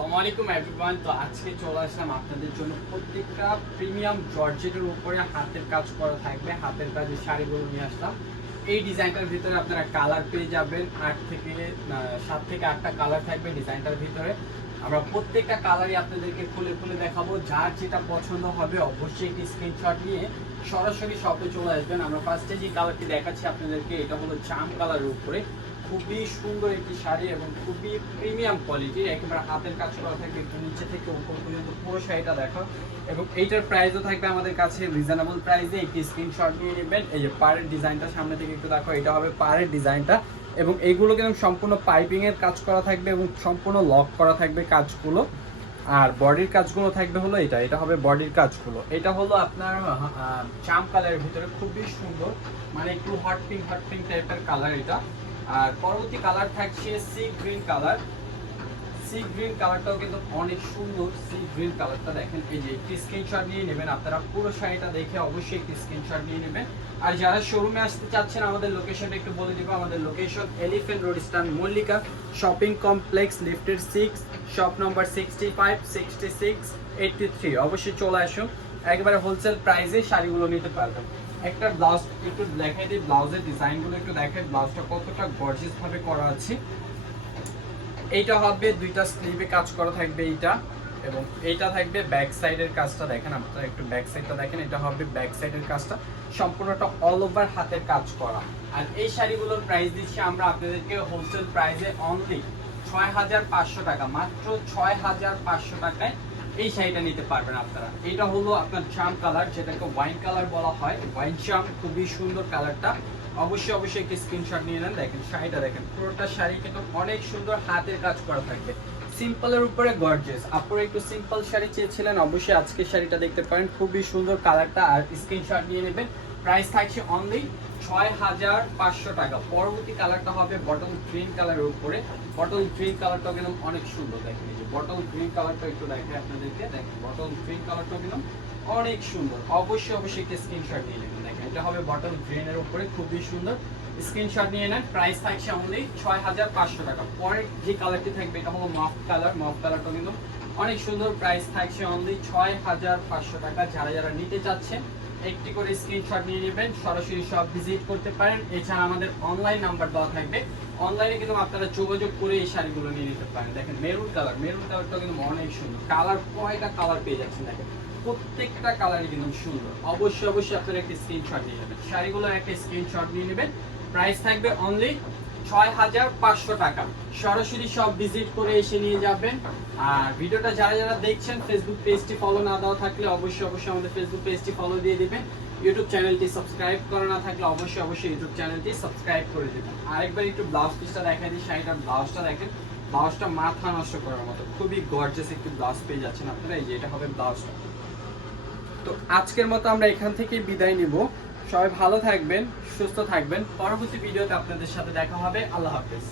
আসসালামু আলাইকুম এভরিওয়ান। তো আজকে চলে আসলাম আপনাদের জন্য প্রত্যেকটা প্রিমিয়াম জর্জেটের উপরে হাতের কাজ করা থাকবে। হাতের কাজের শাড়িগুলো নিয়ে আসলাম। এই ডিজাইনটার ভিতরে আপনারা কালার পেয়ে যাবেন 7 থেকে 8টা কালার থাকবে ডিজাইনটার ভিতরে। আমরা প্রত্যেকটা কালারই আপনাদেরকে খুলে খুলে দেখাবো। যার যেটা পছন্দ হবে অবশ্যই একটি স্ক্রিনশট নিয়ে সরাসরি শপে চলে আসবেন। আমরা ফার্স্টে যে কালারটি দেখাচ্ছি আপনাদেরকে, এটা হলো জাম কালারের উপরে। খুবই সুন্দর একটি শাড়ি এবং খুবই প্রিমিয়াম কোয়ালিটির, একেবারে হাতের কাজ করা থাকবে একটু নিচে থেকে উপর পর্যন্ত পুরো শাড়িটা দেখো। এবং এইটার প্রাইসও থাকবে আমাদের কাছে রিজনেবল প্রাইসে। একটি স্ক্রিনশট নিয়ে নেবেন। এই যে পাড়ের ডিজাইনটা সামনে থেকে একটু দেখো, এটা হবে পাড়ের ডিজাইনটা এবং এইগুলো কিন্তু সম্পূর্ণ পাইপিং এর কাজ করা থাকবে এবং সম্পূর্ণ লক করা থাকবে কাজগুলো। আর বডির কাজগুলো থাকবে হলো এটা হবে বডির কাজগুলো। এটা হলো আপনার জাম কালারের ভিতরে, খুবই সুন্দর, মানে একটু হট পিঙ্ক টাইপের কালার এটা। আর পরবর্তী কালার থাকছে sea green colour. Sea green কালারটাও কিন্তু অনেক সুন্দর। সি গ্রিন কালারটা দেখেন, এই যে একটি স্ক্রিনশট নিয়ে নেবেন। আপনারা পুরো শাড়িটা দেখে অবশ্যই একটি স্ক্রিনশট নিয়ে নেবেন। আর যারা শোরুমে আসতে চাচ্ছেন আমাদের লোকেশনটা একটু বলে দিব। আমাদের location elephant road, eastern Mallika shopping complex, lifted 6, shop number 65, 66, 83। অবশ্যই চলে আসুন, একেবারে হোলসেল প্রাইসে শাড়িগুলো নিতে পারবেন। একটা ব্লাউজ একটু দেখাই দিই, ব্লাউজের ডিজাইনগুলো একটু দেখাই, ব্লাউজটা কতটা গর্জিয়াস ভাবে করা আছে। এইটা হবে দুইটা স্লিভে কাজ করা থাকবে এইটা, এবং এইটা থাকবে ব্যাক সাইডের কাজটা দেখেন। আপনারা একটু ব্যাক সাইডটা দেখেন, এটা হবে ব্যাক সাইডের কাজটা সম্পূর্ণটা অল ওভার হাতের কাজ করা। আর এই শাড়িগুলোর প্রাইস দিচ্ছি আমরা আপনাদেরকে হোলসেল প্রাইসে অনলি 6500 টাকা, মাত্র 6500 টাকায় এই শাড়িটা নিতে পারবেন আপনারা। এটা হলো আপনার জাম কালার, যেটাকে ওয়াইন কালার বলা হয়, ওয়াইন জাম। খুবই সুন্দর কালারটা। অবশ্যই একটি স্ক্রিনশট নিয়ে নেন। দেখেন শাড়িটা দেখেন, পুরোটা শাড়ি কিন্তু অনেক সুন্দর হাতের কাজ করা থাকবে। সিম্পলের উপরে গর্জিয়াস। আপনারা একটু সিম্পল শাড়ি চেয়েছিলেন, অবশ্যই আজকের শাড়িটা দেখতে পারেন। খুবই সুন্দর কালারটা, আর স্ক্রিনশট নিয়ে নেবেন। প্রাইস থাকছে অনলি 6500 টাকা। পরবর্তী কালারটা হবে বটল গ্রিন কালারের উপরে। বটল গ্রিন কালারটাও কিন্তু অনেক সুন্দর। দেখেন এই যে বটল গ্রিন কালারটা একটু দেখে আপনাদেরকে, দেখেন বটল গ্রিন কালারটাও কিন্তু অনেক সুন্দর। অবশ্যই একটি স্ক্রিনশট নিয়ে নেবেন। দেখেন এটা হবে বটল গ্রিনের উপরে, খুবই সুন্দর। স্ক্রিনশট নিয়ে নেন। প্রাইস থাকছে অনলি 6500 টাকা। পরে যে কালারটি থাকবে এটা হলো মফ কালার। মফ কালারটা কিন্তু অনেক সুন্দর। প্রাইস থাকছে অনলি 6500 টাকা। যারা নিতে চাচ্ছেন একটি করে স্ক্রিনশট নিয়ে নেবেন, সরাসরি সব ভিজিট করতে পারেন। এছাড়া আমাদের অনলাইন নাম্বার দেওয়া থাকবে, অনলাইনে কিন্তু আপনারা যোগাযোগ করে এই শাড়িগুলো নিয়ে নিতে পারেন। দেখেন মেরুন কালারটা কিন্তু অনেক সুন্দর। কালার কয়টা কালার পেয়ে যাচ্ছেন দেখেন, প্রত্যেকটা কালারই কিন্তু সুন্দর। অবশ্যই আপনারা একটি স্ক্রিনশট নিয়ে নেবেন। শাড়িগুলোর একটা স্ক্রিনশট নিয়ে নেবেন। প্রাইস থাকবে অনলি 6500 টাকা। সরাসরি সব ভিজিট করে এসে নিয়ে যাবেন। আর ভিডিওটা যারা দেখছেন, ফেসবুক পেজটি ফলো না দেওয়া থাকলে অবশ্যই আমাদের ফেসবুক পেজটি ফলো দিয়ে দিবেন। ইউটিউব চ্যানেলটি সাবস্ক্রাইব করা না থাকলে অবশ্যই ইউটিউব চ্যানেলটি সাবস্ক্রাইব করে দেবেন। আরেকবার একটু ব্লাউজ পিসটা দেখাই দিই। শাড়িটার ব্লাউজটা দেখেন, ব্লাউজটা মাথা নষ্ট করার মতো, খুবই গর্জিয়াস একটি ব্লাউজ পেয়ে যাচ্ছেন আপনারা। এই যে এটা হবে ব্লাউজটা। তো আজকের মতো আমরা এখান থেকে বিদায় নিব। সবাই ভালো থাকবেন, সুস্থ থাকবেন। পরবর্তী ভিডিওতে আপনাদের সাথে দেখা হবে। আল্লাহ হাফেজ।